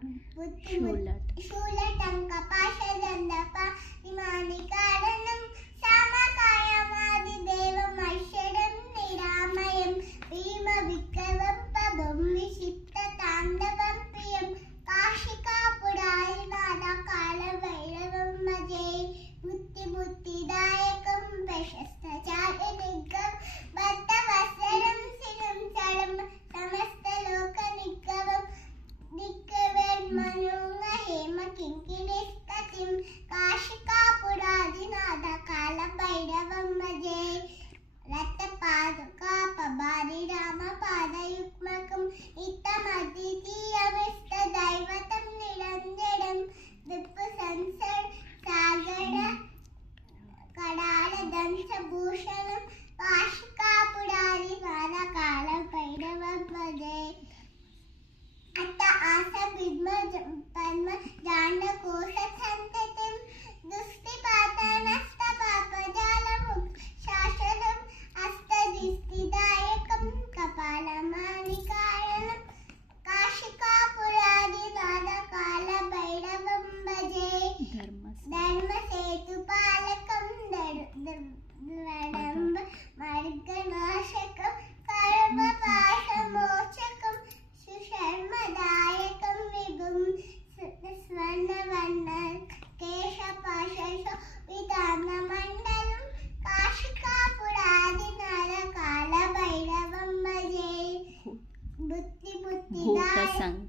शूलटङ्कपाशदण्डप इमानिकारणं सामकायमादिदेवम् ऐश्वर्यं निरामयं भीमविक्रमं पवं विक्षिप्तताण्डवं प्रियं काशिकापुरारिनाथकालभैरवं भजे बुद्धिदायकं प्रशस्तचारिनिग्रहं बद्धवत्सलं शिरं चरं समस्तलोकनिग्रहं दिक्कवेन्मनुहेम किङ्किणीस्ततिं काशिकापुरादिनाथकालभैरवं भजे रत्नपादुका पभारि रामपादयुग्मकं इत्थमद्वितीयमिष्टदैवतं निरञ्जनं दिप्पसंसर सागर कडालदंशभूषणं काशिकापुरादिनाथकालभैरवं भजे अट्ट आसविद्मपद्मजाण्डकोशसन्ततिं दुष्टिपातनस्तपापजालमुक्षासनम् अष्टदिष्टिदायकं कपालमानिकारणं काशिकापुरादिनाथकालभैरवं भजे धर्मसेतुपालकं दडम्ब मार्गनाशकं कर्मपाशमोचकं सुशर्मदायकं विभुं स्वर्णवर्णं केशपाशविधानमण्डलं काशिकापुरादिनाथकालभैरवं भजे बुद्धिदायकं